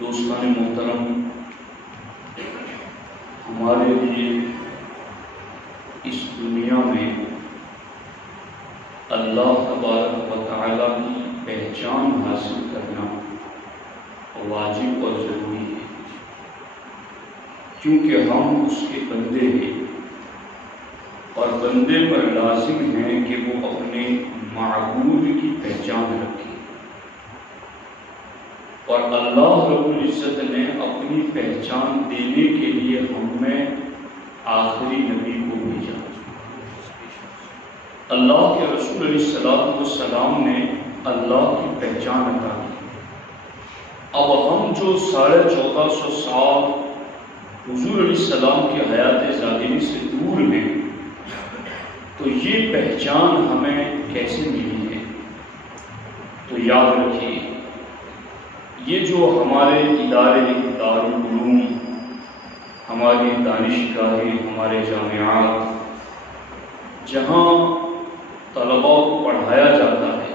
دوستان محترم، ہمارے لیے اس دنیا میں اللہ تبارک و تعالیٰ کی پہچان حاصل کرنا واجب اور ضروری ہے، کیونکہ ہم اس کے بندے ہیں اور بندے پر لازم ہے کہ وہ اپنے معبود کی پہچان رکھے، اور اللہ رب العزت نے اپنی پہچان دینے کے لیے ہم میں آخری نبی کو بھیجا۔ اللہ کے رسول علیہ السلام نے اللہ کی پہچان عطا کی۔ اب ہم جو 1450 سال حضور علیہ السلام کی حیات ظاہری سے دور ہیں، تو یہ پہچان ہمیں کیسے ملی ہے؟ تو یاد رکھیے، یہ جو ہمارے ادارے دارالعلوم، ہماری دانشگاہیں، ہمارے جامعات، جہاں طلباء کو پڑھایا جاتا ہے،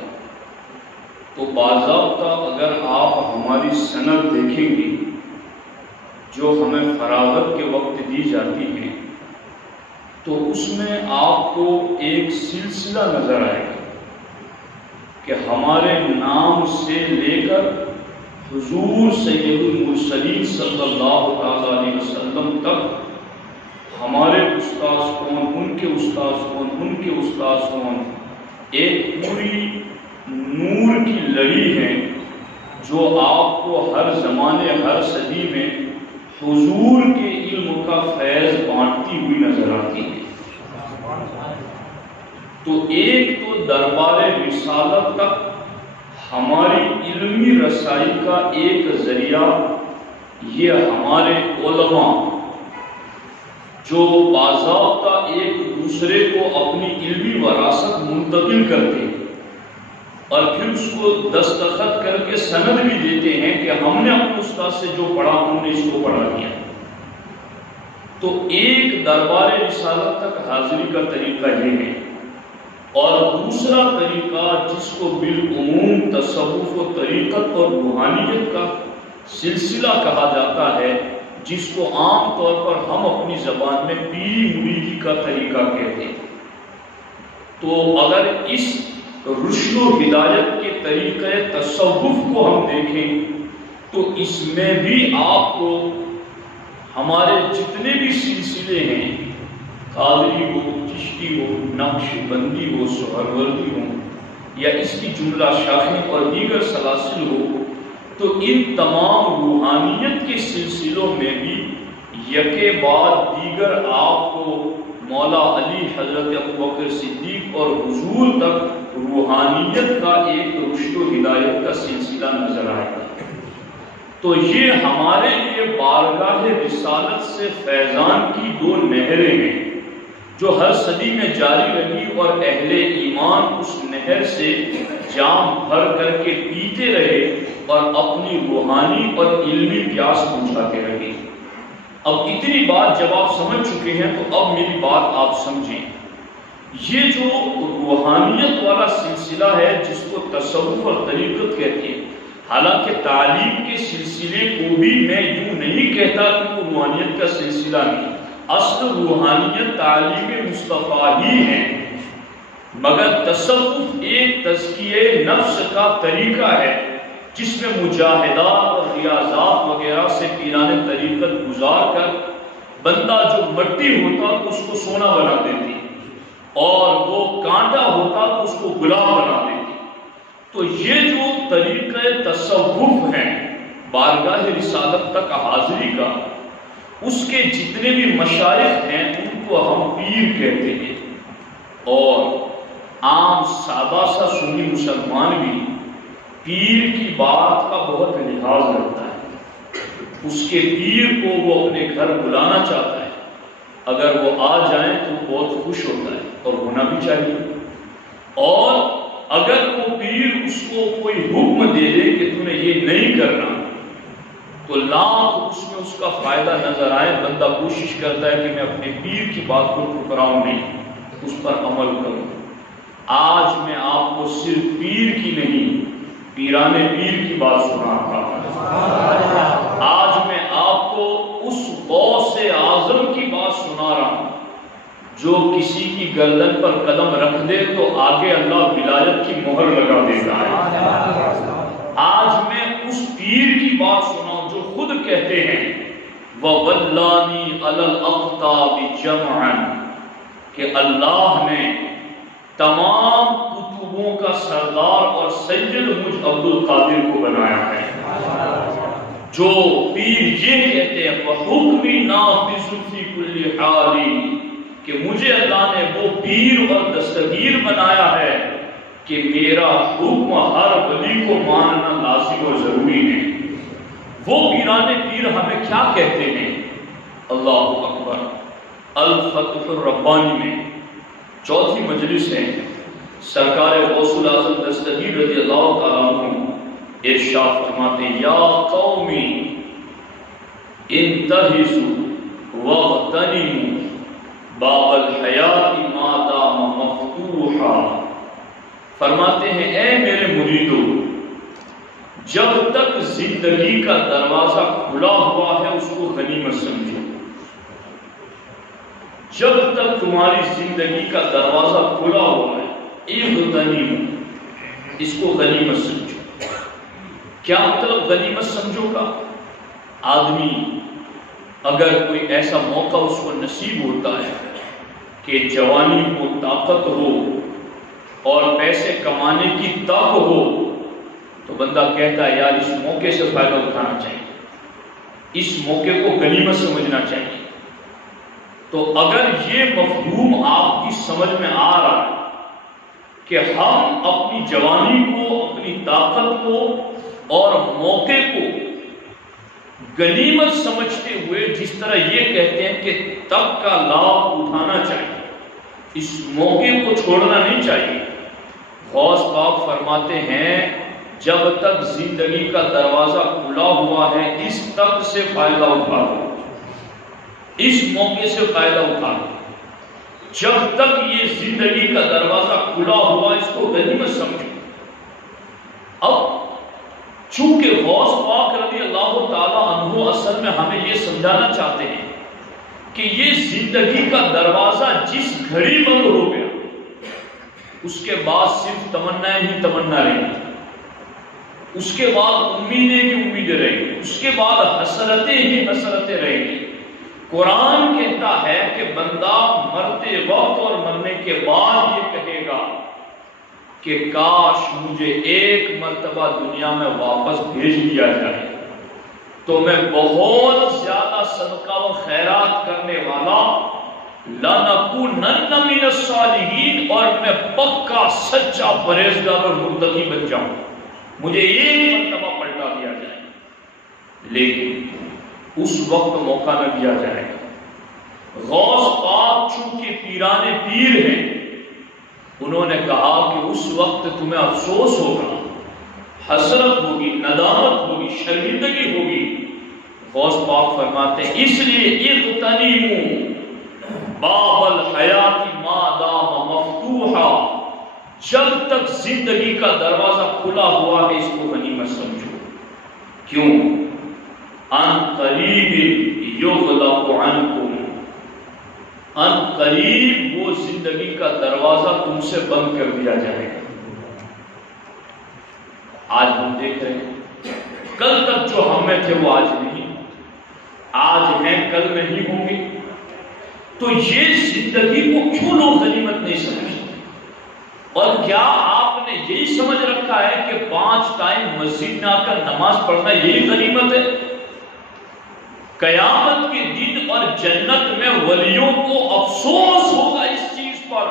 تو باضابطہ اگر آپ ہماری سند دیکھیں گے جو ہمیں فراغت کے وقت دی جاتی ہے، تو اس میں آپ کو ایک سلسلہ نظر آئے گا کہ ہمارے نام سے لے کر حضور سید المرسلین صلی اللہ علیہ وسلم تک ہمارے استاذ کون، ان کے استاذ کون، ان کے استاذ کون، ایک پوری نور کی لڑی ہے جو آپ کو ہر زمانے ہر صدی میں حضور کے علم کا فیض بانٹتی ہوئی نظر آتی ہے۔ تو ایک تو دربار رسالت تک ہماری علمی رسائی کا ایک ذریعہ یہ ہمارے علماء جو باضابطہ ایک دوسرے کو اپنی علمی وراثت منتقل کرتے ہیں اور پھر اس کو دستخط کر کے سند بھی دیتے ہیں کہ ہم نے اپنے استاد سے جو پڑھا ہم نے اس کو پڑھا دیا۔ تو ایک دربار رسالت تک حاضری کا طریقہ یہ ہے، اور دوسرا طریقہ جس کو بالعموم تصوف و طریقت اور روحانیت کا سلسلہ کہا جاتا ہے، جس کو عام طور پر ہم اپنی زبان میں پیری مریدی کا طریقہ کہتے ہیں۔ تو اگر اس رشد و ہدایت کے طریقے تصوف کو ہم دیکھیں تو اس میں بھی آپ کو ہمارے جتنے بھی سلسلے ہیں، قادری ہو، چشتی ہو، نقش بندی ہو، سہروردی ہو، یا اس کی جملہ شاخیں اور دیگر سلاسل ہو، تو ان تمام روحانیت کے سلسلوں میں بھی یکے بعد دیگر آپ کو مولا علی، حضرت ابوبکر صدیق اور حضور تک روحانیت کا ایک رشد و ہدایت کا سلسلہ نظر آئے گا۔ تو یہ ہمارے لیے بارگاہ رسالت سے فیضان کی دو نہریں ہیں جو ہر صدی میں جاری رہی، اور اہل ایمان اس نہر سے جام بھر کر کے پیتے رہے اور اپنی روحانی اور علمی پیاس بجھاتے رہے۔ اب اتنی بات جب آپ سمجھ چکے ہیں تو اب میری بات آپ سمجھیں۔ یہ جو روحانیت والا سلسلہ ہے جس کو تصوف اور طریقت کہتے ہیں، حالانکہ تعلیم کے سلسلے کو بھی میں یوں نہیں کہتا کہ وہ روحانیت کا سلسلہ نہیں، اصل روحانیت تعلیم مصطفیٰ ہی ہے، مگر تصوف ایک تزکیہ نفس کا طریقہ ہے جس میں مجاہدات اور ریاضات وغیرہ سے پیران طریقت گزار کر بندہ جو مٹی ہوتا تو اس کو سونا بنا دیتی، اور وہ کانٹا ہوتا تو اس کو گلاب بنا دیتی۔ تو یہ جو طریقہ تصوف ہے بارگاہ رسالت تک حاضری کا، اس کے جتنے بھی مشائخ ہیں ان کو ہم پیر کہتے ہیں، اور عام سادہ سا سنی مسلمان بھی پیر کی بات کا بہت لحاظ رکھتا ہے، اس کے پیر کو وہ اپنے گھر بلانا چاہتا ہے، اگر وہ آ جائیں تو بہت خوش ہوتا ہے اور ہونا بھی چاہیے، اور اگر وہ پیر اس کو کوئی حکم دے دے کہ تمہیں یہ نہیں کرنا تو لاکھ اس میں اس کا فائدہ نظر آئے، بندہ کوشش کرتا ہے کہ میں اپنے پیر کی بات کو ٹھکراؤں نہیں، اس پر عمل کروں۔ آج میں آپ کو صرف پیر کی نہیں پیران پیر کی بات سنا رہا ہوں، آج میں آپ کو اس غوث اعظم کی بات سنا رہا ہوں جو کسی کی گردن پر قدم رکھ دے تو آگے اللہ ولایت کی مہر لگا دیتا ہے۔ آج میں اس پیر کی بات سناؤں جو خود کہتے ہیں وَوَلَّانِي عَلَى الْأَقْطَابِ جَمْعًا، کہ اللہ نے تمام کتبوں کا سردار اور سید مجھ عبد القادر کو بنایا ہے۔ جو پیر یہ کہتے ہیں وَحُکْمِ نَافِذُ فِي كُلِّ حَالٍ، کہ مجھے اللہ نے وہ پیر اور دستگیر بنایا ہے کہ میرا حکم ہر ولی کو ماننا لازم اور ضروری ہے۔ وہ پیران پیر ہمیں کیا کہتے ہیں؟ اللہ اکبر۔ الفتح الربانی میں 4 مجلس ہے، سرکار غوث الاعظم دستگیر رضی اللہ تعالیٰ عنہ ارشاد فرماتے ہیں یا قومی انتہزوا واغتنموا باب الحیات ما دام مفتوحا، فرماتے ہیں اے میرے مریدو، جب تک زندگی کا دروازہ کھلا ہوا ہے اس کو غنیمت سمجھو۔ جب تک تمہاری زندگی کا دروازہ کھلا ہوا ہے اس کو غنیمت سمجھو۔ کیا مطلب غنیمت سمجھو کا؟ آدمی اگر کوئی ایسا موقع اس کو نصیب ہوتا ہے کہ جوانی کو طاقت ہو اور پیسے کمانے کی طاقت ہو تو بندہ کہتا ہے یار اس موقع سے فائدہ اٹھانا چاہیے، اس موقع کو غنیمت سمجھنا چاہیے۔ تو اگر یہ مفہوم آپ کی سمجھ میں آ رہا ہے کہ ہم اپنی جوانی کو، اپنی طاقت کو اور موقع کو غنیمت سمجھتے ہوئے جس طرح یہ کہتے ہیں کہ تب کا لابھ اٹھانا چاہیے، اس موقع کو چھوڑنا نہیں چاہیے، غوث پاک فرماتے ہیں جب تک زندگی کا دروازہ کھلا ہوا ہے اس تک سے فائدہ اٹھا لو، اس موقع سے فائدہ اٹھا لو۔ جب تک یہ زندگی کا دروازہ کھلا ہوا اس کو غنیمت سمجھو۔ اب چونکہ غوث پاک رضی اللہ تعالی عنہ اصل میں ہمیں یہ سمجھانا چاہتے ہیں کہ یہ زندگی کا دروازہ جس گھڑی بند ہو گیا اس کے بعد صرف تمنا ہی تمنا رہی، اس کے بعد امیدیں ہی امیدیں رہیں گی، اس کے بعد حسرتیں ہی حسرتیں رہیں گی۔ قرآن کہتا ہے کہ بندہ مرتے وقت اور مرنے کے بعد یہ کہے گا کہ کاش مجھے ایک مرتبہ دنیا میں واپس بھیج دیا جائے تو میں بہت زیادہ صدقہ و خیرات کرنے والا لَنَكُونَنَّ مِنَ الصَّالِحِينَ اور میں پکا سچا پرہیزگار اور متقی بن جاؤں، مجھے ایک مرتبہ پلٹا دیا جائے۔ لیکن اس وقت موقع نہ دیا جائے گا۔ غوث پاک چونکہ پیران پیر ہیں، انہوں نے کہا کہ اس وقت تمہیں افسوس ہوگا، حسرت ہوگی، ندامت ہوگی، شرمندگی ہوگی۔ غوث پاک فرماتے ہیں اس لیے اغتنموا باب الحیات ما دام مفتوحا، جب تک زندگی کا دروازہ کھلا ہوا ہے اس کو غنیمت سمجھو۔ کیوں؟ ان قریب یغلق عنکم، ان قریب وہ زندگی کا دروازہ تم سے بند کر دیا جائے گا۔ آج ہم دیکھ رہے ہیں کل تک جو ہم میں تھے وہ آج نہیں، آج ہیں کل نہیں ہوں گے۔ تو یہ زندگی کو کیوں لوگ غنیمت نہیں سمجھتے؟ اور کیا آپ نے یہی سمجھ رکھا ہے کہ 5 ٹائم مسجد میں آ کر نماز پڑھنا یہی غنیمت ہے؟ قیامت کے دن اور جنت میں ولیوں کو افسوس ہوگا اس چیز پر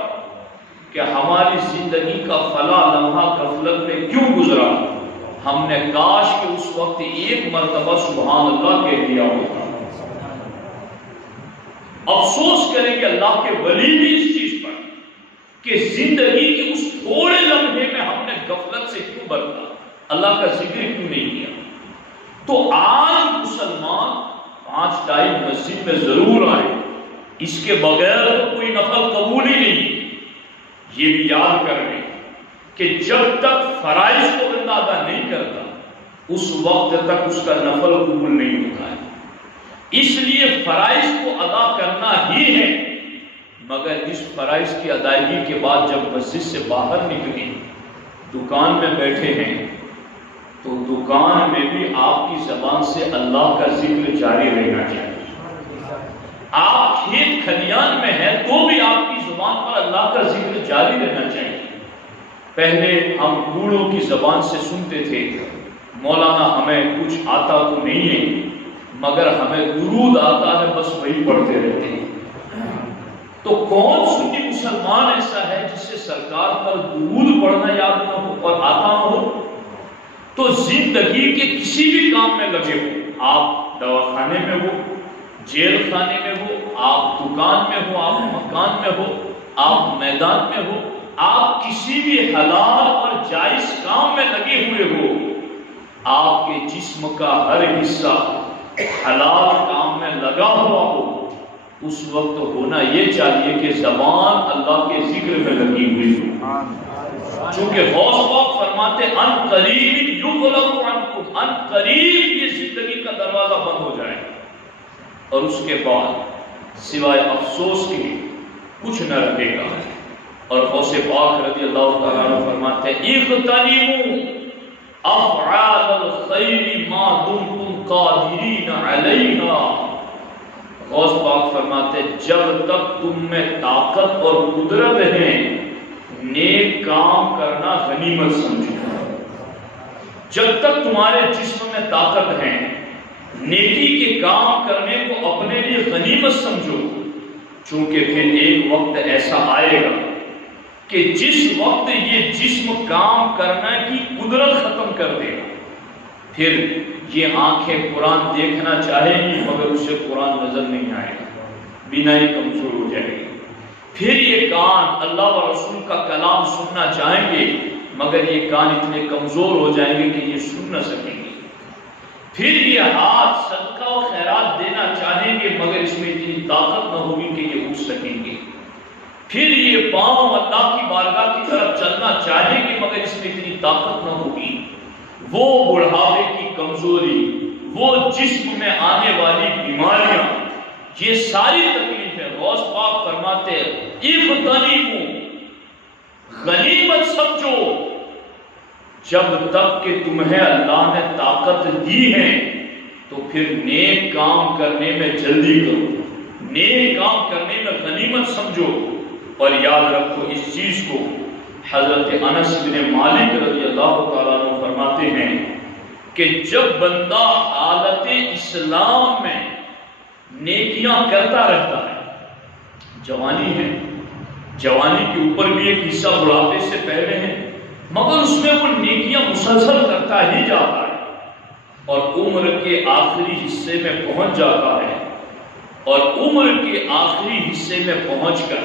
کہ ہماری زندگی کا فلاں لمحہ غفلت میں کیوں گزرا، ہم نے کاش کہ اس وقت ایک مرتبہ سبحان اللہ کہہ دیا ہوتا۔ افسوس کریں گے اللہ کے ولی بھی اس چیز پر کہ زندگی کے اس تھوڑے لمحے میں ہم نے غفلت سے کیوں برتا، اللہ کا ذکر کیوں نہیں کیا۔ تو آج مسلمان 5 ٹائم مسجد میں ضرور آئے، اس کے بغیر تو کوئی نفل قبول ہی نہیں۔ یہ بھی یاد کر لیں کہ جب تک فرائض کو بندہ بندہ ادا نہیں کرتا اس وقت تک اس کا نفل قبول نہیں ہوتا ہے. اس لیے فرائض کو ادا کرنا ہی ہے، مگر اس فرائض کی ادائیگی کے بعد جب مسجد سے باہر نکلیں، دکان میں بیٹھے ہیں، تو دکان میں بھی آپ کی زبان سے اللہ کا ذکر جاری رہنا چاہیے. آپ کھیت کھلیان میں ہیں تو بھی آپ کی زبان پر اللہ کا ذکر جاری رہنا چاہیے. پہلے ہم بوڑھوں کی زبان سے سنتے تھے، مولانا ہمیں کچھ آتا تو نہیں ہے مگر ہمیں درود آتا ہے، بس وہی پڑھتے رہتے ہیں. تو کون سنی مسلمان ایسا ہے جسے سرکار پر درود پڑھنا یاد نہ ہو اور آتا نہ ہو؟ تو زندگی کے کسی بھی کام میں لگے ہو، آپ دواخانے میں ہو، جیل خانے میں ہو، آپ دکان میں ہو، آپ مکان میں ہو، آپ میدان میں ہو، آپ کسی بھی حلال اور جائز کام میں لگے ہوئے ہو، آپ کے جسم کا ہر حصہ حلال کام میں لگا ہوا ہو، اس وقت ہونا یہ چاہیے کہ زبان اللہ کے ذکر میں لگی ہوئی ہو. چونکہ غوث پاک فرماتے ان قریب یغلق عنکم، ان قریب یہ زندگی کا دروازہ بند ہو جائے اور اس کے بعد سوائے افسوس کے کچھ نہ رہے گا. اور غوث پاک رضی اللہ تعالیٰ عنہ فرماتے ہیں اغتنموا افعال الخیر ما دمتم قادرین علیہا. غوث پاک فرماتے ہیں جب تک تم میں طاقت اور قدرت ہے نیک کام کرنا غنیمت سمجھو. جب تک تمہارے جسم میں طاقت ہے نیکی کے کام کرنے کو اپنے لیے غنیمت سمجھو. چونکہ پھر ایک وقت ایسا آئے گا کہ جس وقت یہ جسم کام کرنا کی قدرت ختم کر دے گا، پھر یہ آنکھیں قرآن دیکھنا چاہیں گی مگر اسے قرآن نظر نہیں آئے گا، بینائی کمزور ہو جائے گی. پھر یہ کان اللہ و رسول کا کلام سننا چاہیں گے مگر یہ کان اتنے کمزور ہو جائیں گے کہ یہ سن نہ سکیں گے. پھر یہ ہاتھ صدقہ و خیرات دینا چاہیں گے مگر اس میں اتنی طاقت نہ ہوگی کہ یہ اٹھ سکیں گے. پھر یہ پاؤں اللہ کی بارگاہ کی طرف چلنا چاہیں گے مگر اس میں اتنی طاقت نہ ہوگی. وہ بڑھاپے کی کمزوری، وہ جسم میں آنے والی بیماریاں، یہ ساری تکلیفیں غوث پاک فرماتے اغتنموا، غنیمت سمجھو. جب تک کہ تمہیں اللہ نے طاقت دی ہے تو پھر نیک کام کرنے میں جلدی کرو، نیک کام کرنے میں غنیمت سمجھو. اور یاد رکھو اس چیز کو، حضرت انس بن مالک رضی اللہ تعالیٰ عنہ فرماتے ہیں کہ جب بندہ حالت اسلام میں نیکیاں کرتا رہتا ہے، جوانی ہے، جوانی کے اوپر بھی ایک حصہ بڑھاپے سے پہلے ہے مگر اس میں وہ نیکیاں مسلسل کرتا ہی جاتا ہے اور عمر کے آخری حصے میں پہنچ جاتا ہے، اور عمر کے آخری حصے میں پہنچ کر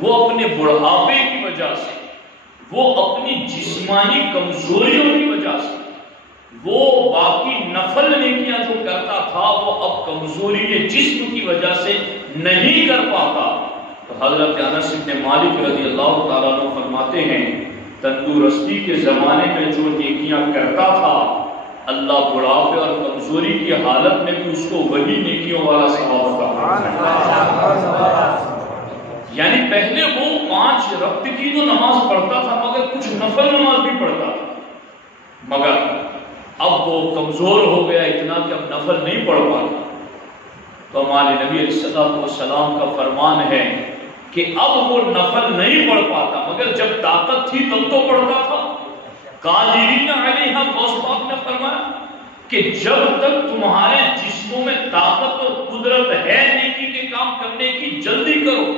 وہ اپنے بڑھاپے کی وجہ سے، وہ اپنی جسمانی کمزوریوں کی وجہ سے، وہ باقی نفل نیکیاں جو کرتا تھا وہ اب کمزوری جسم کی وجہ سے نہیں کر پاتا. تو حضرت انس بن مالک رضی اللہ تعالیٰ عنہ فرماتے ہیں تندرستی کے زمانے میں جو نیکیاں کرتا تھا اللہ بڑھاپے اور کمزوری کی حالت میں بھی اس کو وہی نیکیوں والا ثواب عطا. یعنی پہلے وہ 5 وقت کی تو نماز پڑھتا تھا مگر کچھ نفل نماز بھی پڑھتا تھا، مگر اب وہ کمزور ہو گیا اتنا کہ اب نفل نہیں پڑھ پاتا. تو ہمارے نبی علیہ السلام کا فرمان ہے کہ اب وہ نفل نہیں پڑھ پاتا مگر جب طاقت تھی تب تو پڑھتا تھا. قادرین علیہا، غوث پاک نے فرمایا کہ جب تک تمہارے جسموں میں طاقت اور قدرت ہے نیکی کے کام کرنے کی جلدی کرو،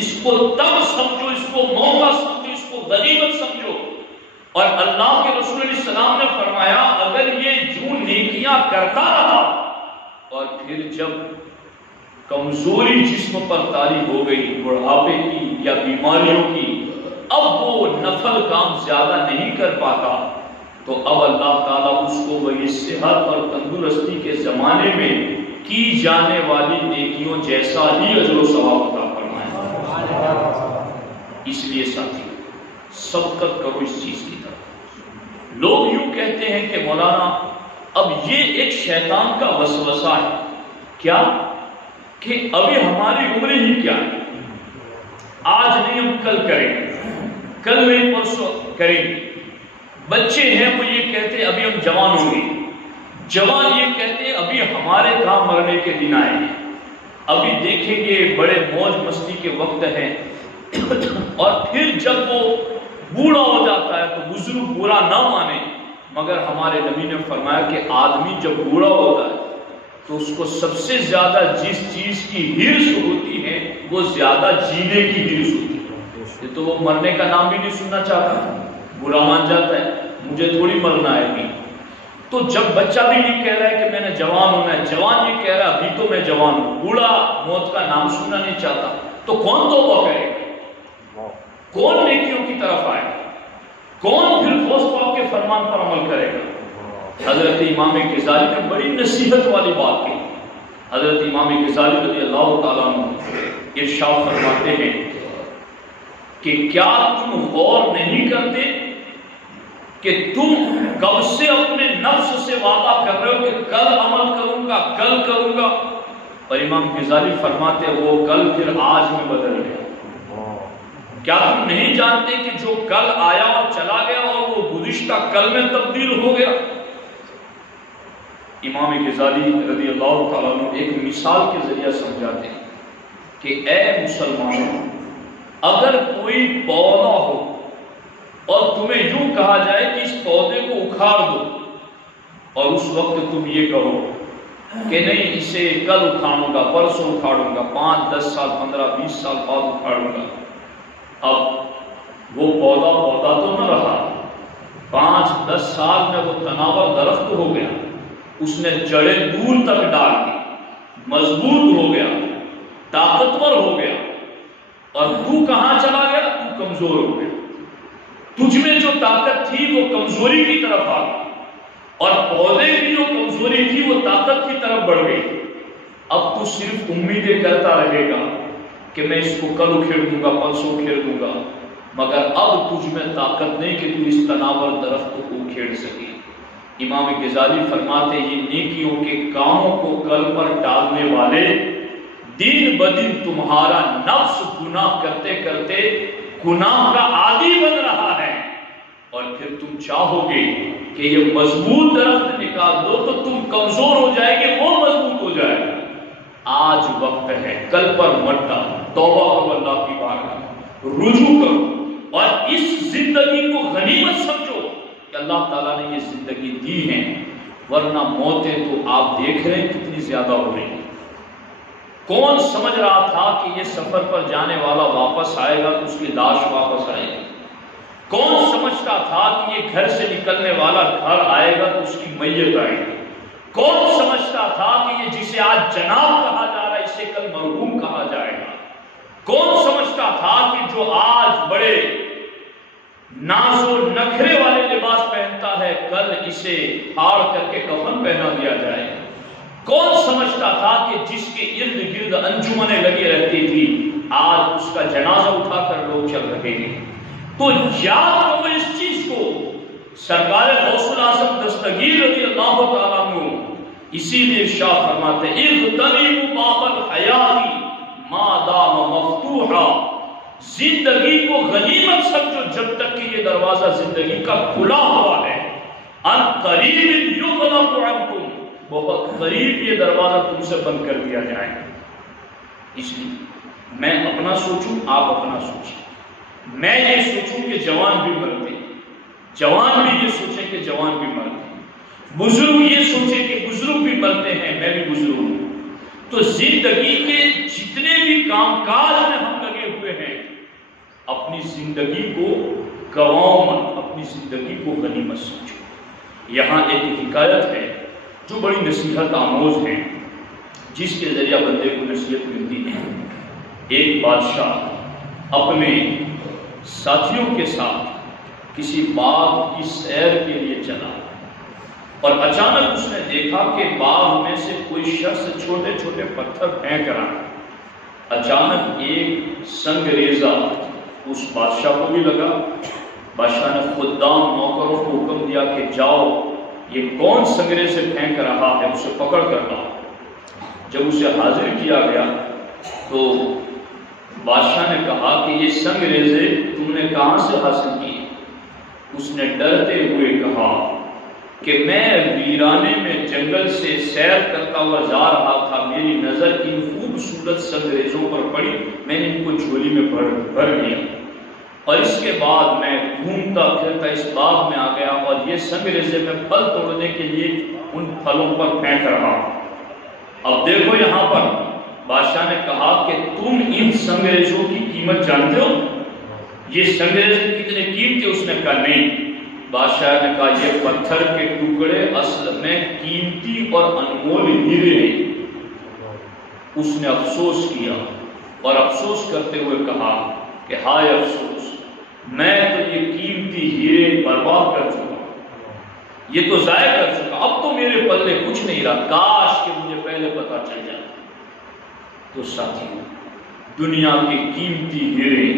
اس کو تب سمجھو، اس کو موقع سمجھو، اس کو غنیمت سمجھو. اور اللہ کے رسول علیہ السلام نے فرمایا اگر یہ جو نیکیاں کرتا رہا اور پھر جب کمزوری جسم پر طاری ہو گئی بڑھاپے کی یا بیماریوں کی، اب وہ نفل کام زیادہ نہیں کر پاتا، تو اب اللہ تعالیٰ اس کو وہی صحت اور تندرستی کے زمانے میں کی جانے والی نیکیوں جیسا ہی اجر و ثواب عطا فرمائے. اس لیے ساتھی سبقت کرو اس چیز کی طرف، لوگ یوں کہتے ہیں کہ مولانا اب یہ ایک شیطان کا وسوسہ ہے، کیا کہ ابھی ہماری عمر ہی کیا ہے، آج نہیں ہم کل کریں گے، کل نہیں پرسوں کریں گے۔ بچے ہیں وہ یہ کہتے ہیں ابھی ہم جوان ہوں گے، جوان یہ کہتے ہیں ابھی ہمارے کہاں مرنے کے دن آئے ہیں، ابھی دیکھیں گے بڑے موج مستی کے وقت ہیں۔ اور پھر جب وہ بوڑھا ہو جاتا ہے تو بزرگ برا نہ مانے، مگر ہمارے نبی نے فرمایا کہ آدمی جب بوڑھا ہوتا ہے تو اس کو سب سے زیادہ جس چیز کی ہرس ہوتی ہے وہ زیادہ جینے کی ہرس ہوتی ہے۔ تو وہ مرنے کا نام بھی نہیں سننا چاہتا، برا مان جاتا ہے، مجھے تھوڑی مرنا ہے ابھی۔ تو جب بچہ بھی یہ کہہ رہا ہے کہ میں نے جوان ہونا ہے، جوان یہ کہہ رہا ہے ابھی تو میں جوان ہوں، بوڑھا موت کا نام سننا نہیں چاہتا، تو کون توبہ کرے گا؟ کون نیکیوں کی طرف آئے؟ کون پھر غوث پاک کے فرمان پر عمل کرے گا؟ حضرت امام غزالی نے بڑی نصیحت والی بات کی۔ حضرت امام غزالی رضی اللہ تعالیٰ عنہ ارشاد فرماتے ہیں کہ کیا تم غور نہیں کرتے کہ تم کب سے اپنے نفس سے وعدہ کر رہے ہو کہ کل عمل کروں گا، کل کروں گا، اور امام غزالی فرماتے ہیں وہ کل پھر آج میں بدل گیا۔ کیا تم نہیں جانتے کہ جو کل آیا اور چلا گیا اور وہ گزشتہ کل میں تبدیل ہو گیا؟ امام غزالی رضی اللہ تعالیٰ عنہ ایک مثال کے ذریعے سمجھاتے ہیں کہ اے مسلمانوں، اگر کوئی پودا ہو اور تمہیں یوں کہا جائے کہ اس پودے کو اکھاڑ دو، اور اس وقت تم یہ کہو کہ نہیں اسے کل اکھاڑوں گا، پرسوں اکھاڑوں گا، 5 10 سال 15 20 سال بعد اکھاڑوں گا، اب وہ پودا تو نہ رہا، 5 10 سال میں وہ تناور درخت ہو گیا، اس نے جڑیں دور تک ڈال دی، مضبوط ہو گیا، طاقتور ہو گیا، اور تو کہاں چلا گیا؟ تو کمزور ہو گیا، تجھ میں جو طاقت تھی وہ کمزوری کی طرف آ گئی، اور پودے کی جو کمزوری تھی وہ طاقت کی طرف بڑھ گئی۔ اب تو صرف امیدیں کرتا رہے گا کہ میں اس کو کل اکھیڑ دوں گا، پرسوں اکھیڑ دوں گا، مگر اب تجھ میں طاقت نہیں کہ تو اس تناور درخت کو اکھیڑ سکے۔ امام غزالی فرماتے یہ نیکیوں کے کاموں کو کل پر ڈالنے والے دن بدن تمہارا نفس گناہ کرتے کرتے گناہ کا عادی بن رہا ہے، اور پھر تم چاہو گے کہ یہ مضبوط درخت نکال دو تو تم کمزور ہو جائے گے، وہ مضبوط ہو جائے گا۔ آج وقت ہے، کل پر مت ڈالو، توبہ کرو اللہ کی بارگاہ، رجوع کرو، اور اس زندگی کو غنیمت سمجھو کہ اللہ تعالیٰ نے یہ زندگی دی ہے، ورنہ موتیں تو آپ دیکھ رہے ہیں کتنی زیادہ ہو رہی ہیں۔ کون سمجھ رہا تھا کہ یہ سفر پر جانے والا واپس آئے گا تو اس کی لاش واپس آئے گی؟ کون سمجھتا تھا کہ یہ گھر سے نکلنے والا گھر آئے گا تو اس کی میت آئے گی؟ کون سمجھتا تھا کہ یہ جسے آج جناب کہا جا رہا ہے اسے کل مرحوم کہا جائے گا؟ کون سمجھتا تھا کہ جو آج بڑے ناز و نخرے والے لباس پہنتا ہے کل اسے پھاڑ کر کے کفن پہنا دیا جائے گا؟ کون سمجھتا تھا کہ جس کے ارد گرد انجمنیں لگی رہتی تھی آج اس کا جنازہ اٹھا کر لوگ چل رہے ہیں؟ تو یاد کرو اس چیز کو۔ سرکار غوث الاعظم دستگیر رضی اللہ تعالیٰ عنہ اسی لیے ارشاد فرماتے ہیں اغتنموا باب الحیات ما دام مفتوحا، زندگی کو غنیمت سمجھو جب تک کہ یہ دروازہ زندگی کا کھلا ہوا ہے، ان قریب یغلق عنکم، بہت قریب یہ دروازہ تم سے بند کر دیا جائے گا۔ اس لیے میں اپنا سوچوں، آپ اپنا سوچیں، میں یہ سوچوں کہ جوان بھی مرتے ہیں، جوان بھی یہ سوچیں کہ جوان بھی مرتے ہیں، بزرگ یہ سوچیں کہ بزرگ بھی مرتے ہیں، میں بھی بزرگ ہوں۔ تو زندگی کے جتنے بھی کام کاج میں ہم لگے ہوئے ہیں، اپنی زندگی کو گواؤ مت، اپنی زندگی کو غنیمت سمجھو۔ یہاں ایک حکایت ہے جو بڑی نصیحت آموز ہے، جس کے ذریعہ بندے کو نصیحت ملتی ہے۔ ایک بادشاہ اپنے ساتھیوں کے ساتھ کسی باغ کی سیر کے لیے چلا، اور اچانک اس نے دیکھا کہ باغ میں سے کوئی شخص چھوٹے چھوٹے پتھر پھینک رہا ہے۔ اچانک ایک سنگ ریزہ اس بادشاہ کو بھی لگا بادشاہ نے خدام نوکروں کو حکم دیا کہ جاؤ یہ کون سنگرے سے پھینک رہا ہے اسے پکڑ کر لاؤ۔ جب اسے حاضر کیا گیا تو بادشاہ نے کہا کہ یہ سنگریزے تم نے کہاں سے حاصل کی؟ اس نے ڈرتے ہوئے کہا کہ میں ویرانے میں جنگل سے سیر کرتا ہوا جا رہا تھا، میری نظر ان خوبصورت سنگریزوں پر پڑی، میں نے ان کو جھولی میں بھر لیا اور اس کے بعد میں گھومتا پھرتا اس باغ میں آ گیا اور یہ سنگریزے میں پھل توڑنے کے لیے ان پھلوں پر پھینک رہا۔ اب دیکھو یہاں پر بادشاہ نے کہا کہ تم ان سنگریزوں کی قیمت جانتے ہو؟ یہ سنگریزے کتنے قیمتی؟ اس نے کہا نہیں۔ بادشاہ نے کہا یہ پتھر کے ٹکڑے اصل میں قیمتی اور انمول ہیرے ہیں۔ اس نے افسوس کیا اور افسوس کرتے ہوئے کہا کہ ہائے افسوس، میں تو یہ قیمتی ہیرے برباد کر چکا، یہ تو ضائع کر چکا، اب تو میرے پلے کچھ نہیں رہا، کاش کہ مجھے پہلے پتا چل جاتا۔ تو ساتھیوں، دنیا کے قیمتی ہیرے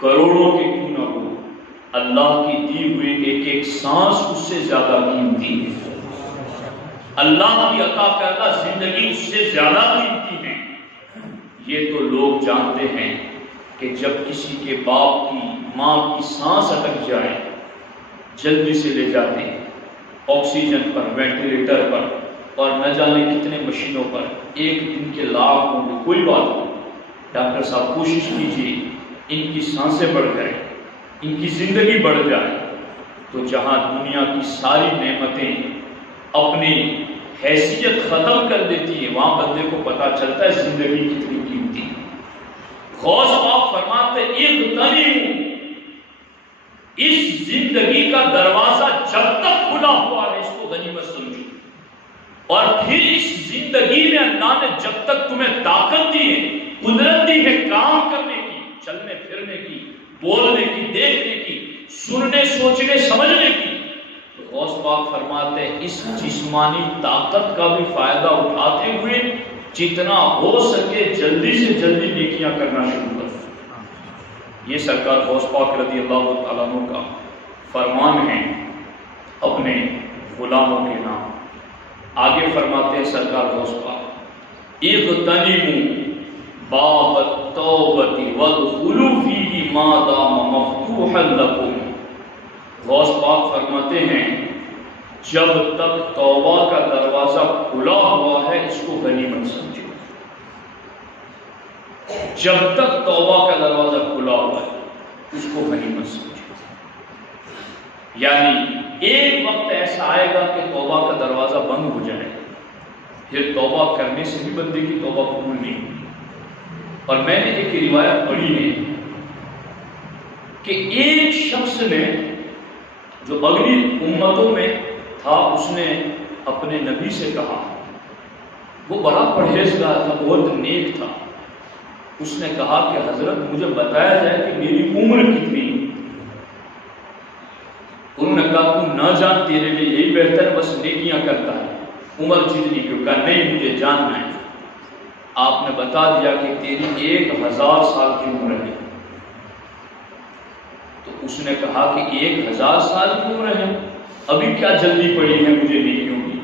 کروڑوں کے کیوں نہ ہو، اللہ کی دی ہوئی ایک ایک سانس اس سے زیادہ قیمتی ہے، اللہ کی عطا کردہ زندگی اس سے زیادہ قیمتی ہے۔ یہ تو لوگ جانتے ہیں کہ جب کسی کے باپ کی ماں کی سانس اٹک جائے جلدی سے لے جاتے ہیں آکسیجن پر، وینٹیلیٹر پر اور نہ جانے کتنے مشینوں پر، ایک دن کے لاکھ ہوں گے، کوئی بات نہیں، ڈاکٹر صاحب کوشش کیجیے ان کی سانسیں بڑھ جائیں، ان کی زندگی بڑھ جائے۔ تو جہاں دنیا کی ساری نعمتیں اپنی حیثیت ختم کر دیتی ہیں، وہاں بندے کو پتا چلتا ہے زندگی کتنی قیمتی ہے۔ غوث پاک فرماتے اغتنموا، اس زندگی کا دروازہ جب تک کھلا ہوا ہے اس کو غنیمت سمجھو، اور پھر اس زندگی میں اللہ نے جب تک تمہیں طاقت دی ہے، قدرت دی ہے کام کرنے کی، چلنے پھرنے کی، بولنے کی، دیکھنے کی، سننے سوچنے سمجھنے کی، تو غوث پاک فرماتے ہیں اس جسمانی طاقت کا بھی فائدہ اٹھاتے ہوئے جتنا ہو سکے جلدی سے جلدی نیکیاں کرنا شروع کر۔ یہ سرکار غوث پاک رضی اللہ تعالیٰ عنہ کا فرمان ہے اپنے غلاموں کے نام۔ آگے فرماتے ہیں سرکار غوث پاک اغتنموا باب التوبۃ وادخلوا فیہ ما دام مفتوحا لکم۔ غوث پاک فرماتے ہیں جب تک توبہ کا دروازہ کھلا ہوا ہے اس کو غنیمت سمجھو، جب تک توبہ کا دروازہ کھلا ہوا ہے اس کو غنیمت سمجھو۔ یعنی ایک وقت ایسا آئے گا کہ توبہ کا دروازہ بند ہو جائے، پھر توبہ کرنے سے بھی بندے کی توبہ قبول نہیں ہوگی۔ اور میں نے ایک روایت پڑھی ہے کہ ایک شخص نے جو اگلی امتوں میں تھا، اس نے اپنے نبی سے کہا، وہ بڑا پرہیزگار تھا، بہت نیک تھا، اس نے کہا کہ حضرت مجھے بتایا جائے کہ میری عمر کتنی؟ انہوں نے کہا تو نہ جان، تیرے لیے یہی بہتر ہے، بس نیکیاں کرتا ہے، عمر جتنی کیوں؟ کہا نہیں مجھے جاننا ہے۔ آپ نے بتا دیا کہ تیری 1000 سال کی عمر ہے۔ تو اس نے کہا کہ 1000 سال کی عمر ہے، ابھی کیا جلدی پڑی ہے مجھے نیکیوں کی؟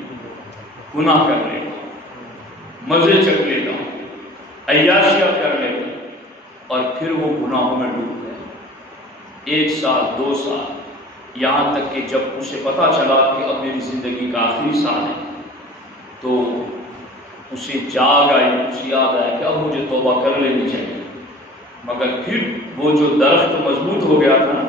گناہ کر لیتا ہوں، مزے چک لیتا ہوں، عیاشیاں کر لیتا ہوں، اور پھر وہ گناہوں میں ڈوب گئے۔ 1 سال 2 سال، یہاں تک کہ جب اسے پتا چلا کہ اب میری زندگی کا آخری سال ہے تو اسے جاگ آئی، اسے یاد آیا کہ اب مجھے توبہ کر لینی چاہیے، مگر پھر وہ جو درخت مضبوط ہو گیا تھا نا،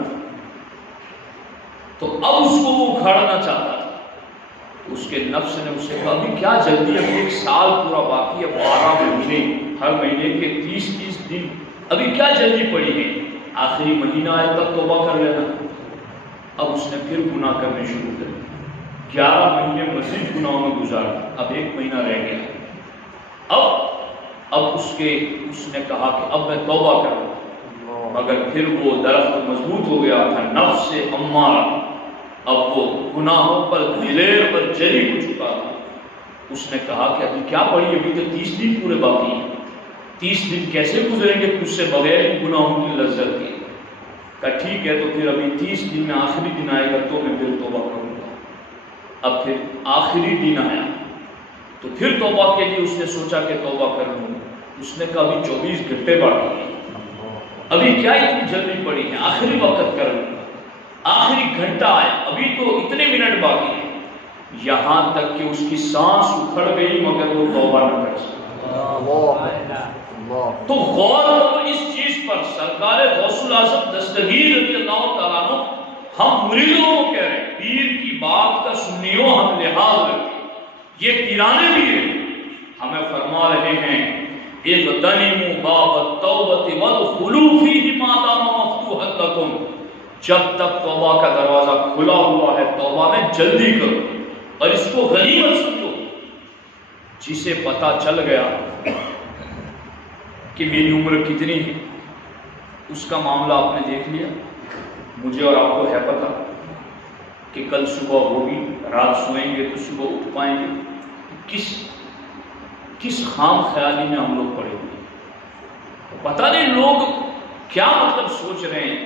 تو اب اس کو وہ اکھاڑنا چاہتا تھا۔ اس کے نفس نے اسے کہا ابھی کیا جلدی ہے، 1 سال پورا باقی ہے، 12 مہینے، ہر مہینے کے 30 دن، ابھی کیا جلدی پڑی ہے، آخری مہینہ آئے تب توبہ کر لینا۔ اب اس نے پھر گناہ کرنے شروع کر دیا، 11 مہینے مزید گناہوں میں گزارا، اب 1 مہینہ رہ گیا۔ اب اس نے کہا کہ اب میں توبہ کروں، مگر پھر وہ درخت مضبوط ہو گیا تھا، نفس سے امارہ، اب وہ گناہوں پر دلیر پر جری ہو چکا تھا۔ اس نے کہا کہ ابھی کیا پڑی، ابھی تو 30 دن پورے باقی ہیں، 30 دن کیسے گزریں گے تجھ سے بغیر گناہوں کی لذت کے؟ کہا ٹھیک ہے تو پھر ابھی 30 دن میں آخری دن آئے گا تو میں پھر توبہ کروں گا۔ اب پھر آخری دن آیا تو پھر توبہ کے لیے اس نے سوچا کہ توبہ کر لوں۔ اس نے کہا ابھی 24 گھنٹے باقی ہیں، ابھی کیا اتنی جلدی پڑی ہے، آخری وقت کر لوں گا۔ آخری گھنٹہ آیا، ابھی تو اتنے منٹ باقی ہیں، یہاں تک کہ اس کی سانس اکھڑ گئی مگر وہ توبہ نہ کر سکا۔ تو غور کرو اس چیز پر، سرکار غوث الاعظم دستگیر رضی اللہ تعالیٰ عنہ ہم مریدوں کو کہہ رہے ہیں پیر کی بات کا سنیو ہم لحاظ رکھیں، یہ پیرانے بھی ہیں، ہمیں فرما رہے ہیں اغتنموا باب التوبۃ وادخلوا فیہ ما دام مفتوحا لکم، جب تک توبہ کا دروازہ کھلا ہوا ہے توبہ میں جلدی کرو اور اس کو غنیمت سمجھو۔ جسے پتا چل گیا کہ میری عمر کتنی ہے، اس کا معاملہ آپ نے دیکھ لیا، مجھے اور آپ کو ہے پتا کہ کل صبح ہوگی، رات سوئیں گے تو صبح اٹھ پائیں گے، کس خام خیالی میں ہم لوگ پڑے ہوئے، پتہ نہیں لوگ کیا مطلب سوچ رہے ہیں۔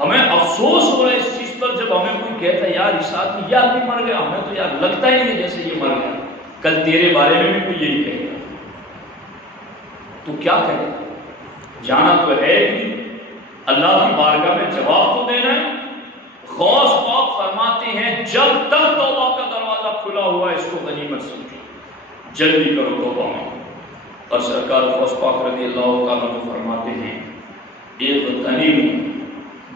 ہمیں افسوس ہو رہا ہے اس چیز پر جب ہمیں کوئی کہتا ہے یار اس آدمی یہ آدمی مر گیا، ہمیں تو یار لگتا ہی نہیں جیسے یہ مر گیا، کل تیرے بارے میں بھی کوئی یہی کہے گا تو کیا کہے گا؟ جانا تو ہے ہی، اللہ کی بارگاہ میں جواب تو دینا ہے۔ غوث پاک فرماتے ہیں جب تک توبہ کا دروازہ کھلا ہوا ہے اس کو غنیمت سمجھو، جلدی کرو توبہ میں۔ اور سرکار غوث پاک رضی اللہ تعالیٰ عنہ فرماتے ہیں اغتنموا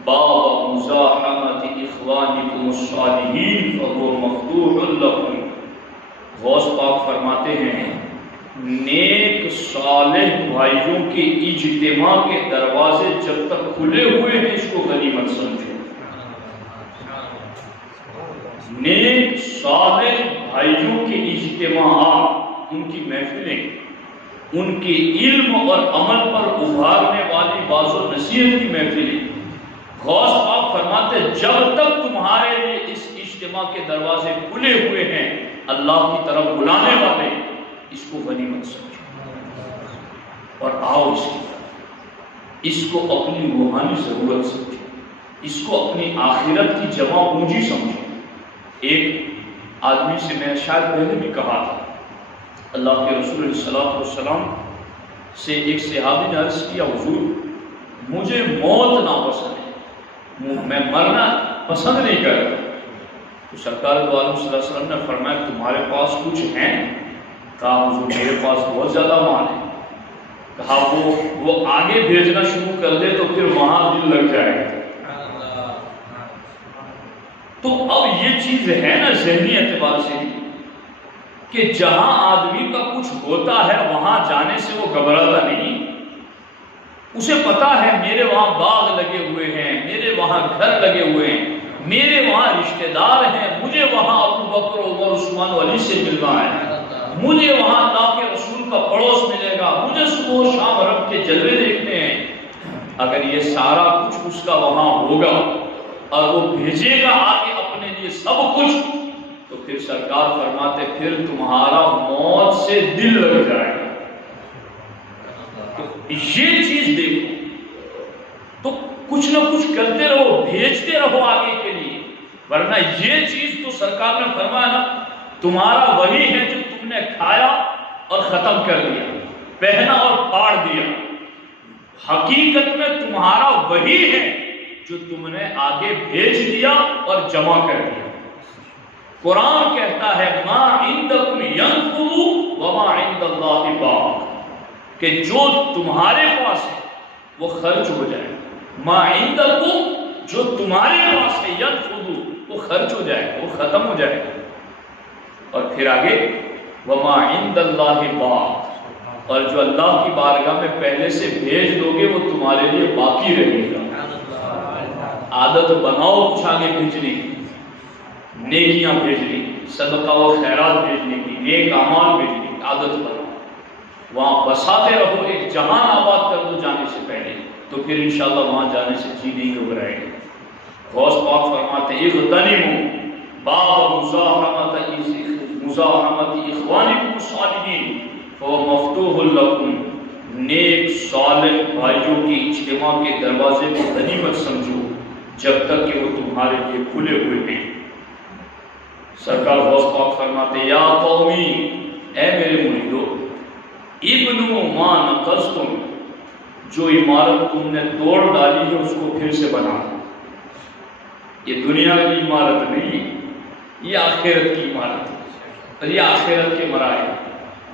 باب مزاحمت اخوانکم الصالحین فهو مفتوح لکم۔ غوث پاک فرماتے ہیں نیک صالح بھائیوں کے اجتماع کے دروازے جب تک کھلے ہوئے ہیں اس کو غنیمت سمجھو۔ نیک صالح بھائیوں کے اجتماعات، ان کی محفلیں، ان کے علم اور عمل پر ابھارنے والی باز و نصیحت کی محفلیں، غوث پاک فرماتے جب تک تمہارے لیے اس اجتماع کے دروازے کھلے ہوئے ہیں اللہ کی طرف بلانے والے، اس کو غنیمت سمجھو اور آؤ اس کی طرف، اس کو اپنی روحانی ضرورت سمجھو، اس کو اپنی آخرت کی جمع پونجی سمجھو۔ ایک آدمی سے میں شاید پہلے بھی کہا تھا، اللہ کے رسول علیہ الصلوۃ والسلام سے ایک صحابی نے عرض کیا حضور مجھے موت ناپسند ہے، میں مرنا پسند نہیں کرتا۔ تو سرکار دو عالم صلی اللہ علیہ وسلم نے فرمایا تمہارے پاس کچھ ہیں؟ کہا حضور میرے پاس بہت زیادہ مال ہے۔ کہا وہ آگے بھیجنا شروع کر دے تو پھر وہاں دل لگ جائے گا۔ تو اب یہ چیز ہے نا ذہنی اعتبار سے کہ جہاں آدمی کا کچھ ہوتا ہے وہاں جانے سے وہ گھبراتا نہیں، اسے پتا ہے میرے وہاں باغ لگے ہوئے ہیں، میرے وہاں گھر لگے ہوئے ہیں، میرے وہاں رشتہ دار ہیں، مجھے وہاں ابو بکر عمر عثمان علی سے ملنا ہے، مجھے وہاں اللہ کے رسول کا پڑوس ملے گا، مجھے صبح و شام رب کے جلوے دیکھنے ہیں۔ اگر یہ سارا کچھ اس کا وہاں ہوگا اور وہ بھیجے گا آگے اپنے لیے سب کچھ، تو پھر سرکار فرماتے پھر تمہارا موت سے دل لگ جائے گا۔ تو یہ چیز دیکھو تو کچھ نہ کچھ کرتے رہو، بھیجتے رہو آگے کے لیے، ورنہ یہ چیز تو سرکار نے فرمایا نا تمہارا وہی ہے جو تم نے کھایا اور ختم کر دیا، پہنا اور پھاڑ دیا، حقیقت میں تمہارا وہی ہے جو تم نے آگے بھیج دیا اور جمع کر دیا۔ قرآن کہتا ہے ما عندکم ينفد وما عند اللہ باق، کہ جو تمہارے پاس ہے وہ خرچ ہو جائے گا، ما عندکم جو تمہارے پاس ہے ينفد وہ خرچ ہو جائے گا، وہ ختم ہو جائے گا۔ اور پھر آگے وما عند اللہ باق، اور جو اللہ کی بارگاہ میں پہلے سے بھیج دو گے وہ تمہارے لیے باقی رہے گا۔ عادت بناؤ کچھ آگے بھیجنے کی، نیکیاں بھیجنے کی، صدقہ و خیرات بھیجنے کی، نیک اعمال بھیجنے کی عادت بناؤ، وہاں بساتے رہو، ایک جہان آباد کر دو جانے سے پہلے، تو پھر انشاءاللہ وہاں جانے سے جی نہیں گھبرائے گا۔ غوث پاک فرماتے ہیں اغتنموا باب مزاحمت اخوانکم الصالحین فهو مفتوح لکم، نیک صالح بھائیوں کی اجتماع کے دروازے کو غنیمت سمجھو جب تک کہ وہ تمہارے لیے کھلے ہوئے ہیں۔ سرکار غوث پاک فرماتے یا قومی، اے میرے مریدو، ابنو ما نقضتم، جو عمارت تم نے توڑ ڈالی ہے اس کو پھر سے بنا۔ یہ دنیا کی عمارت نہیں، یہ آخرت کی عمارت ہے، اور یہ آخرت کے مراحل۔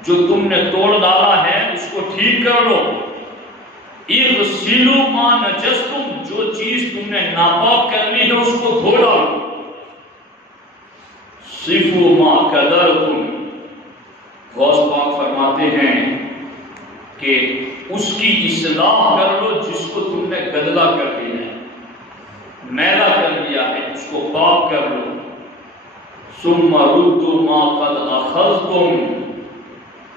جو تم نے توڑ ڈالا ہے اس کو ٹھیک کر لو۔ اغسلوا ما نجستم، جو چیز تم نے ناپاک کر لی ہے اس کو دھو ڈالو۔ صفوا ما قدرتم، غوث پاک فرماتے ہیں کہ اس کی اصلاح کر لو جس کو تم نے گدلا کر دیا ہے، میلا کر دیا ہے، اس کو پاک کر لو۔ ثم ردوا ما قد اخذتم،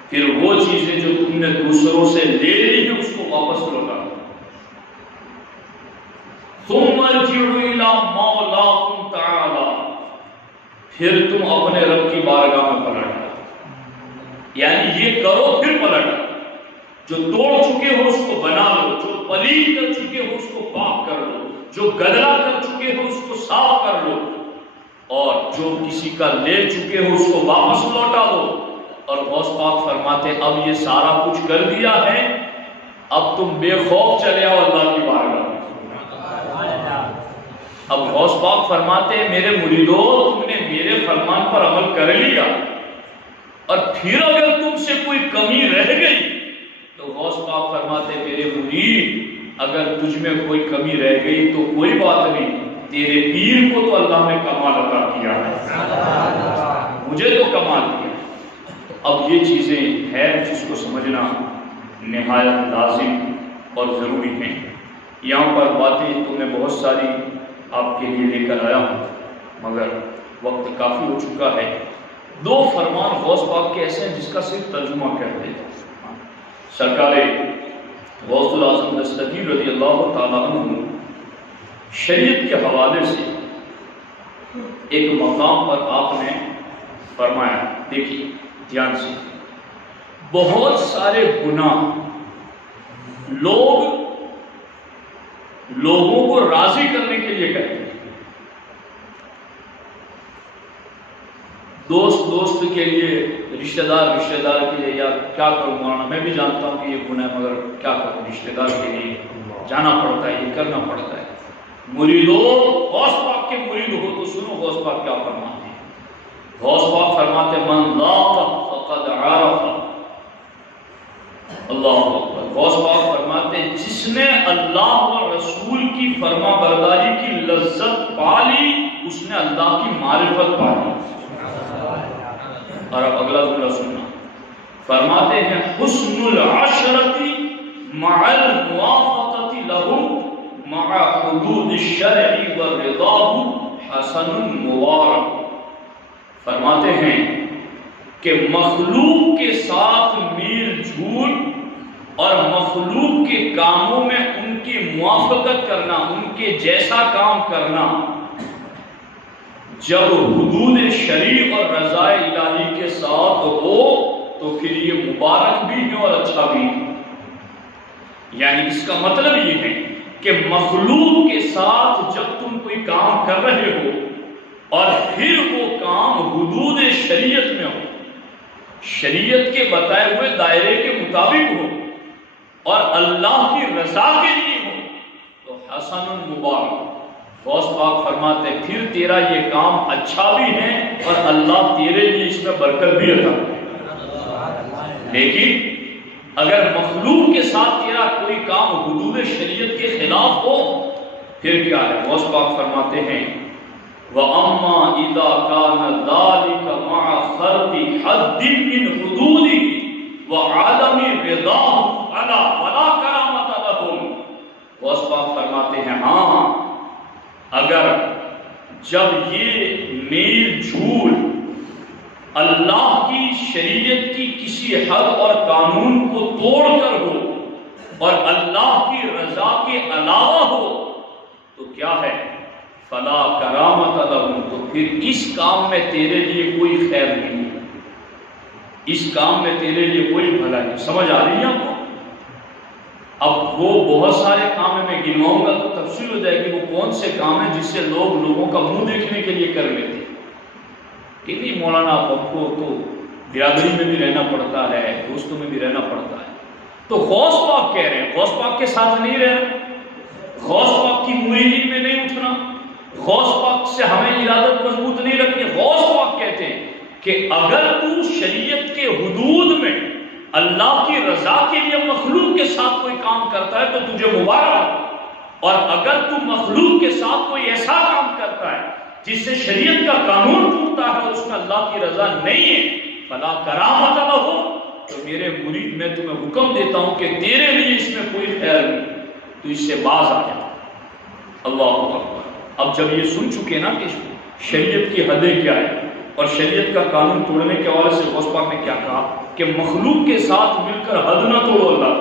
پھر وہ چیزیں جو تم نے دوسروں سے لے لی ہیں اس کو واپس لوٹا۔ ثم ارجعوا الى مولاکم تعالی، پھر تم اپنے رب کی بارگاہ میں پلٹ جاؤ، یعنی یہ کرو پھر پلٹ جاؤ۔ جو توڑ چکے ہو اس کو بنا لو، جو پلید کر چکے ہو اس کو پاک کر لو، جو گدلا کر چکے ہو اس کو صاف کر لو، اور جو کسی کا لے چکے ہو اس کو واپس لوٹا دو۔ اور غوث پاک فرماتے اب یہ سارا کچھ کر دیا ہے، اب تم بے خوف چلے آؤ اللہ کی بارگاہ میں۔ اب غوث پاک فرماتے ہیں میرے مریدو، تم نے میرے فرمان پر عمل کر لیا، اور پھر اگر تم سے کوئی کمی رہ گئی تو غوث پاک فرماتے میرے مرید، اگر تجھ میں کوئی کمی رہ گئی تو کوئی بات نہیں، تیرے پیر کو تو اللہ نے کمال عطا کیا ہے، مجھے تو کمال کیا۔ اب یہ چیزیں ہیں جس کو سمجھنا نہایت لازم اور ضروری ہیں۔ یہاں پر باتیں تو میں بہت ساری آپ کے لیے لے کر آیا ہوں، مگر وقت کافی ہو چکا ہے۔ دو فرمان غوث پاک کے ایسے ہیں جس کا صرف ترجمہ کرتے ہیں۔ سرکار غوث الاعظم دستگیر رضی اللہ تعالیٰ عنہ شریعت کے حوالے سے ایک مقام پر آپ نے فرمایا، دیکھیے دھیان سے، بہت سارے گناہ لوگوں کو راضی کرنے کے لیے کرتے ہیں، دوست کے لیے، رشتہ دار کے لیے، یا کیا کروں مولانا میں بھی جانتا ہوں کہ یہ گناہ ہے مگر کیا کروں، رشتہ دار کے لیے جانا پڑتا ہے، یہ کرنا پڑتا ہے۔ مریدو، غوث پاک کے مرید ہو تو سنو غوث پاک کیا فرماتے ہیں۔ غوث پاک فرماتے من ذاق فقد عرف، اللہ اکبر۔ غوث پاک فرماتے ہیں جس نے اللہ اور رسول کی فرما برداری کی لذت پالی اس نے اللہ کی معرفت پالی۔ اور اب اگلا جملہ سننا، فرماتے ہیں حسن العشرت مع الموافقت له مع حدود الشرع والرضا حسن مبارک۔ فرماتے ہیں کہ مخلوق کے ساتھ میل جھول اور مخلوق کے کاموں میں ان کی موافقت کرنا، ان کے جیسا کام کرنا، جب حدود شریع اور رضا الہی کے ساتھ ہو تو پھر یہ مبارک بھی ہے اور اچھا بھی ہے۔ یعنی اس کا مطلب یہ ہے کہ مخلوق کے ساتھ جب تم کوئی کام کر رہے ہو اور پھر وہ کام حدود شریعت میں ہو، شریعت کے بتائے ہوئے دائرے کے مطابق ہو اور اللہ کی رضا کے لیے ہو تو حسن مبارک۔ غوث پاک فرماتے پھر تیرا یہ کام اچھا بھی ہے اور اللہ تیرے لیے اس میں برکت بھی عطا کرے۔ لیکن اگر مخلوق کے ساتھ تیرا کوئی کام حدود شریعت کے خلاف ہو پھر کیا ہے؟ غوث پاک فرماتے ہیں وَأَمَّا إِذَا كَانَ ذَلِكَ مَعَ خَرْقِ حَدٍّ مِّنْ حُدُودِهِ وَعَدَمِ رِضَاهُ فَلَا وَلَا كَرَامَةَ لَهُمْ۔ غوث پاک فرماتے ہیں ہاں، اگر جب یہ میل جھول اللہ کی شریعت کی کسی حد اور قانون کو توڑ کر ہو اور اللہ کی رضا کے علاوہ ہو تو کیا ہے؟ فلا کرامت لہم، تو پھر اس کام میں تیرے لیے کوئی خیر نہیں، اس کام میں تیرے لیے کوئی بھلا نہیں۔ سمجھ آ رہی ہے آپ کو؟ اب وہ بہت سارے کام میں گنواؤں گا تو تفصیل ہو جائے گی وہ کون سے کام ہیں جس سے لوگوں کا منہ دیکھنے کے لیے کر لیتے ہیں. کہ نہیں مولانا آپ کو تو برادری میں بھی رہنا پڑتا ہے، دوستوں میں بھی رہنا پڑتا ہے. تو غوث پاک کہہ رہے ہیں غوث پاک کے ساتھ نہیں رہنا، غوث پاک کی مریدی میں نہیں اٹھنا، غوث پاک سے ہمیں ارادت مضبوط نہیں رکھنی. غوث پاک کہتے ہیں کہ اگر تو شریعت کے حدود میں اللہ کی رضا کے لیے مخلوق کے ساتھ کوئی کام کرتا ہے تو تجھے مبارک، اور اگر تو مخلوق کے ساتھ کوئی ایسا کام کرتا ہے جس سے شریعت کا قانون ٹوٹتا ہے اور اس میں اللہ کی رضا نہیں ہے، فلا کرامت لہ، تو میرے مرید میں تمہیں حکم دیتا ہوں کہ تیرے لیے اس میں کوئی خیر نہیں، تو اس سے باز آ جا. اللہ اکبر. اب جب یہ سن چکے نا کہ شریعت کی حدیں کیا ہے اور شریعت کا قانون توڑنے کے حوالے سے غوث پاک نے کیا کہا کہ مخلوق کے ساتھ مل کر حد نہ توڑو اللہ،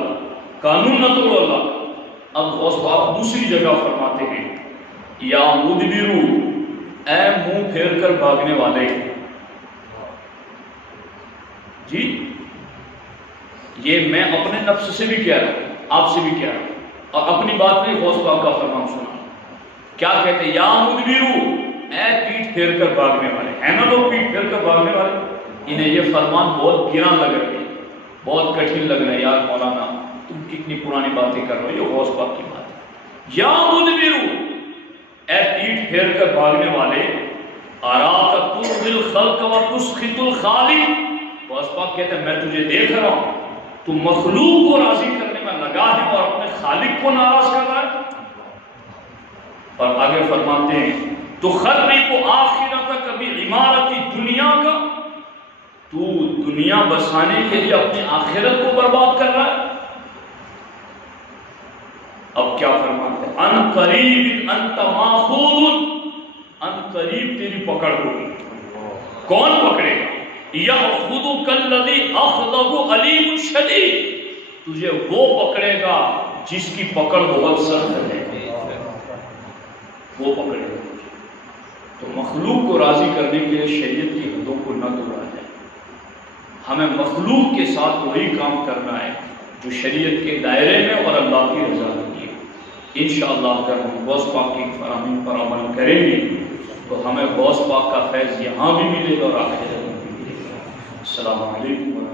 قانون نہ توڑو اللہ. اب غوث پاک دوسری جگہ فرماتے ہیں یا مدبرو، اے منہ پھیر کر بھاگنے والے. جی یہ میں اپنے نفس سے بھی کہہ رہا ہوں، آپ سے بھی کہہ رہا ہوں، اور اپنی بات میں غوث پاک کا فرمان سنا. کیا کہتے ہیں؟ یا مدبرو، اے پیٹ پھیر کر بھاگنے والے. ہے نا لوگ پیٹ پھیر کر بھاگنے والے؟ انہیں یہ فرمان بہت گراں لگ رہا ہے، بہت کٹھن لگ رہا ہے. یار مولانا تم کتنی پرانی باتیں کر رہے ہو، یہ غوث پاک کی بات ہے. یا مدبرو، اے پیٹ پھیر کر بھاگنے والے، اراک ترضی الخلق وتسخط الخالق. غوث پاک کہتے ہیں میں تجھے دیکھ رہا ہوں تو مخلوق کو راضی کرنے میں لگا ہے اور اپنے خالق کو ناراض کر رہا ہے. اور آگے فرماتے ہیں تخرب آخرتک بعمارت دنیا کا، تو دنیا بسانے کے لیے اپنی آخرت کو برباد کر رہا ہے. اب کیا فرماتے ہیں؟ ان قریب انت ماخوذ، ان قریب تیری پکڑ ہوگی. کون پکڑے گا؟ یاخذک الذی اخذہ علیم شدید، تجھے وہ پکڑے گا جس کی پکڑ بہت سخت ہے، وہ پکڑے گا. تو مخلوق کو راضی کرنے کے لیے شریعت کی حدوں کو نہ توڑا جائے. ہمیں مخلوق کے ساتھ وہی کام کرنا ہے جو شریعت کے دائرے میں اور اللہ کی رضا کے لیے. انشاءاللہ اگر ہم غوث پاک کی فرامین پر عمل کریں گے تو ہمیں غوث پاک کا فیض یہاں بھی ملے گا اور آخرت میں بھی ملے گا. السلام علیکم.